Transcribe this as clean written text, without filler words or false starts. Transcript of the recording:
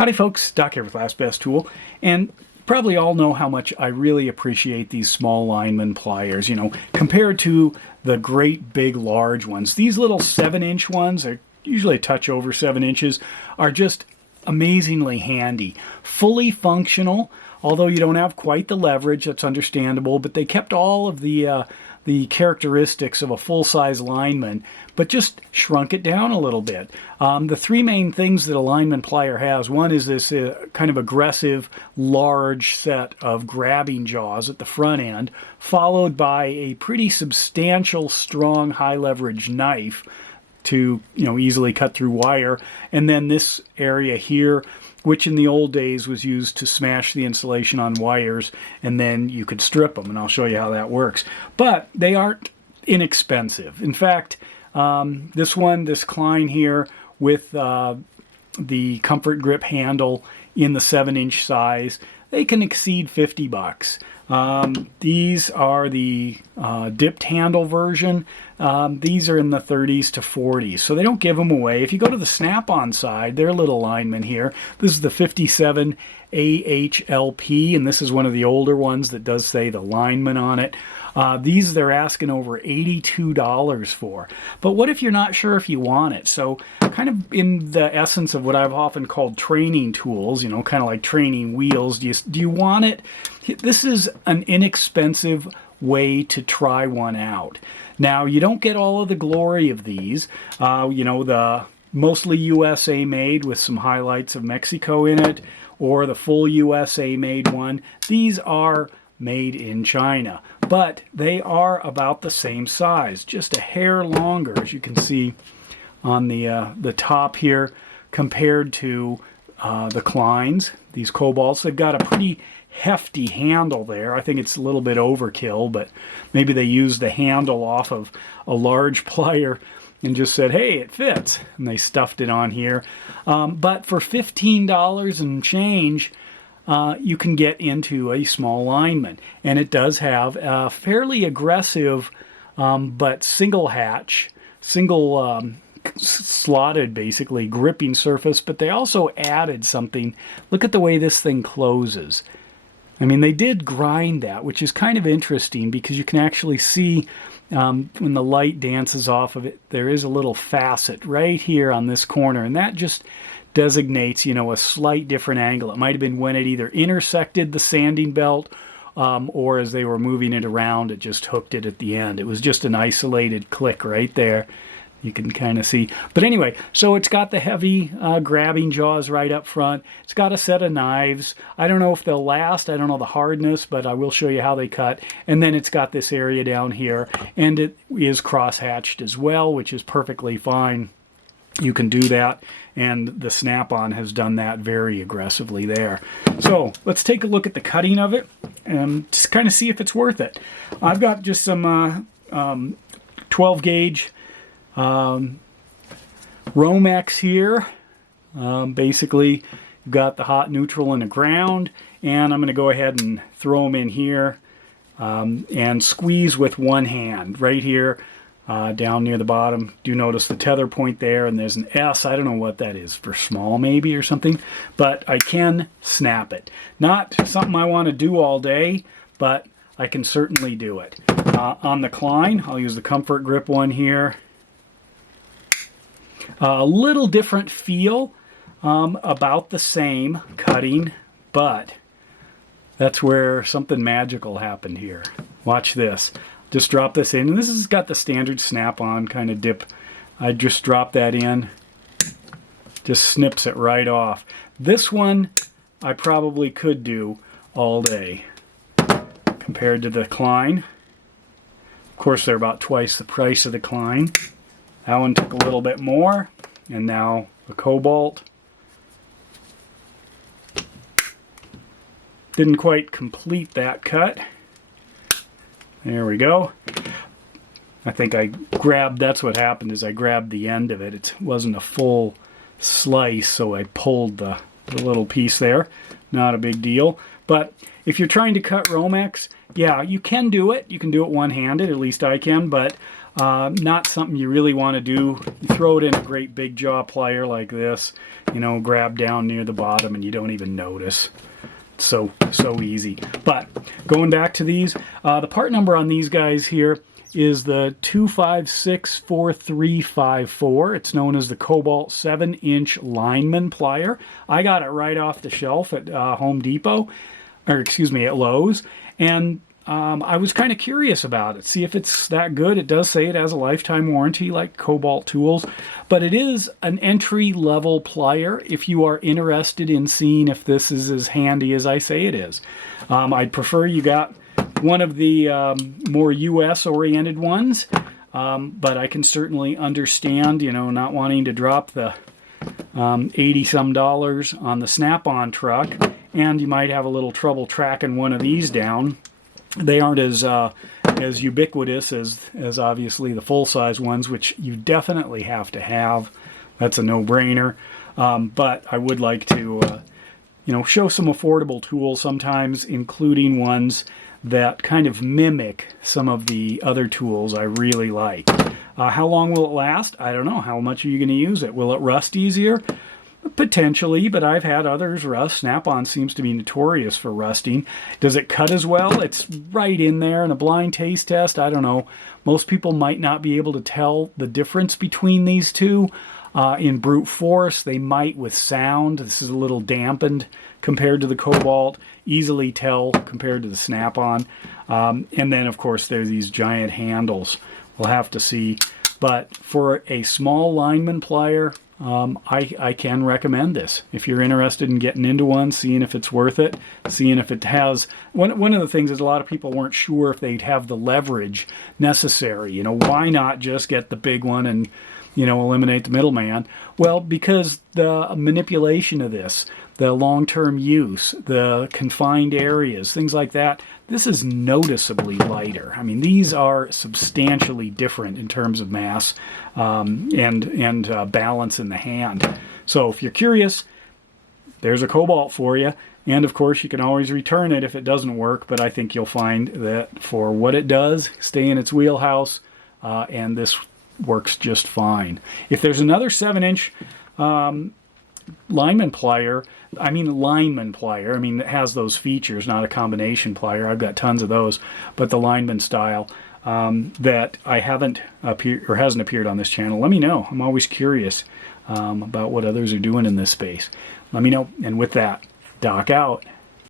Howdy folks, Doc here with Last Best Tool, and probably all know how much I really appreciate these small lineman pliers, compared to the great big large ones. These little 7-inch ones, are usually a touch over 7 inches, are just amazingly handy. Fully functional, although you don't have quite the leverage, that's understandable, but they kept all of the characteristics of a full-size lineman, but just shrunk it down a little bit. The three main things that a lineman plier has, one is this kind of aggressive, large set of grabbing jaws at the front end, followed by a pretty substantial, strong, high-leverage knife to easily cut through wire, and then this area here, which in the old days was used to smash the insulation on wires, and then you could strip them, and I'll show you how that works. But they aren't inexpensive. In fact, this Klein here with the comfort grip handle in the 7-inch size, they can exceed 50 bucks. These are the dipped handle version. These are in the 30s to 40s, so they don't give them away. If you go to the Snap-on side, their little lineman here, this is the 57 AHLP, and this is one of the older ones that does say the lineman on it. These they're asking over $82 for. But what if you're not sure if you want it? So kind of in the essence of what I've often called training tools, kind of like training wheels, do you want it? This is an inexpensive way to try one out. Now, you don't get all of the glory of these. The mostly USA made with some highlights of Mexico in it, or the full USA made one. These are made in China, but they are about the same size, just a hair longer, as you can see on the top here, compared to the Kleins, these Cobalts. They've got a pretty hefty handle there. I think it's a little bit overkill, but maybe they used the handle off of a large plier and just said, hey, it fits, and they stuffed it on here. But for $15 and change, you can get into a small lineman, and it does have a fairly aggressive but single slotted basically gripping surface, but they also added something. Look at the way this thing closes. I mean, they did grind that, which is kind of interesting because you can actually see when the light dances off of it, there is a little facet right here on this corner, and that just designates, a slight different angle. It might have been when it either intersected the sanding belt or as they were moving it around, it just hooked it at the end. It was just an isolated click right there. You can kind of see. But anyway, so it's got the heavy grabbing jaws right up front. It's got a set of knives. I don't know if they'll last. I don't know the hardness, but I will show you how they cut. And then it's got this area down here, and it is cross-hatched as well, which is perfectly fine. You can do that, and the Snap-on has done that very aggressively there. So let's take a look at the cutting of it and just kind of see if it's worth it. I've got just some 12-gauge Romex here. Basically, you've got the hot, neutral, and the ground, and I'm going to go ahead and throw them in here and squeeze with one hand right here down near the bottom. Do notice the tether point there, and there's an S. I don't know what that is, for small maybe or something, but I can snap it. Not something I want to do all day, but I can certainly do it. On the Klein, I'll use the comfort grip one here. A little different feel, about the same cutting, but that's where something magical happened here. Watch this. Just drop this in, and this has got the standard Snap-on kind of dip. I just drop that in, just snips it right off. This one I probably could do all day compared to the Klein. Of course, they're about twice the price of the Klein. That one took a little bit more, and now the Cobalt. Didn't quite complete that cut. There we go. I think I grabbed, that's what happened, is I grabbed the end of it. It wasn't a full slice, so I pulled the little piece there. Not a big deal. But if you're trying to cut Romex, yeah, you can do it. You can do it one-handed, at least I can, but Not something you really want to do. You throw it in a great big jaw plier like this, you know, grab down near the bottom and you don't even notice. So easy. But going back to these, the part number on these guys here is the 2564354. It's known as the Kobalt 7-inch Lineman Plier. I got it right off the shelf at Home Depot, or excuse me, at Lowe's, and I was kind of curious about it, see if it's that good. It does say it has a lifetime warranty like Kobalt tools, but it is an entry-level plier if you are interested in seeing if this is as handy as I say it is. I'd prefer you got one of the more US-oriented ones, but I can certainly understand, you know, not wanting to drop the $80-some on the Snap-on truck, and you might have a little trouble tracking one of these down. They aren't as ubiquitous as obviously the full-size ones, which you definitely have to have. That's a no-brainer. But I would like to, you know, show some affordable tools sometimes, including ones that kind of mimic some of the other tools I really like. How long will it last? I don't know. How much are you going to use it? Will it rust easier? Potentially, but I've had others rust. Snap-on seems to be notorious for rusting. Does it cut as well? It's right in there in a blind taste test. I don't know. Most people might not be able to tell the difference between these two. In brute force, they might with sound. This is a little dampened compared to the Cobalt. Easily tell compared to the Snap-on. And then, of course, there's these giant handles. We'll have to see. But for a small lineman plier, I can recommend this. If you're interested in getting into one, seeing if it's worth it, seeing if it has... One of the things is a lot of people weren't sure if they'd have the leverage necessary. You know, why not just get the big one and, you know, eliminate the middleman? Well, because the manipulation of this, the long-term use, the confined areas, things like that, this is noticeably lighter. I mean, these are substantially different in terms of mass and balance in the hand. So if you're curious, there's a Cobalt for you. And of course, you can always return it if it doesn't work, but I think you'll find that for what it does, stay in its wheelhouse, and this works just fine. If there's another 7-inch lineman plier, it has those features, not a combination plier. I've got tons of those, but the lineman style that I haven't hasn't appeared on this channel. Let me know. I'm always curious about what others are doing in this space. Let me know. And with that, Doc out.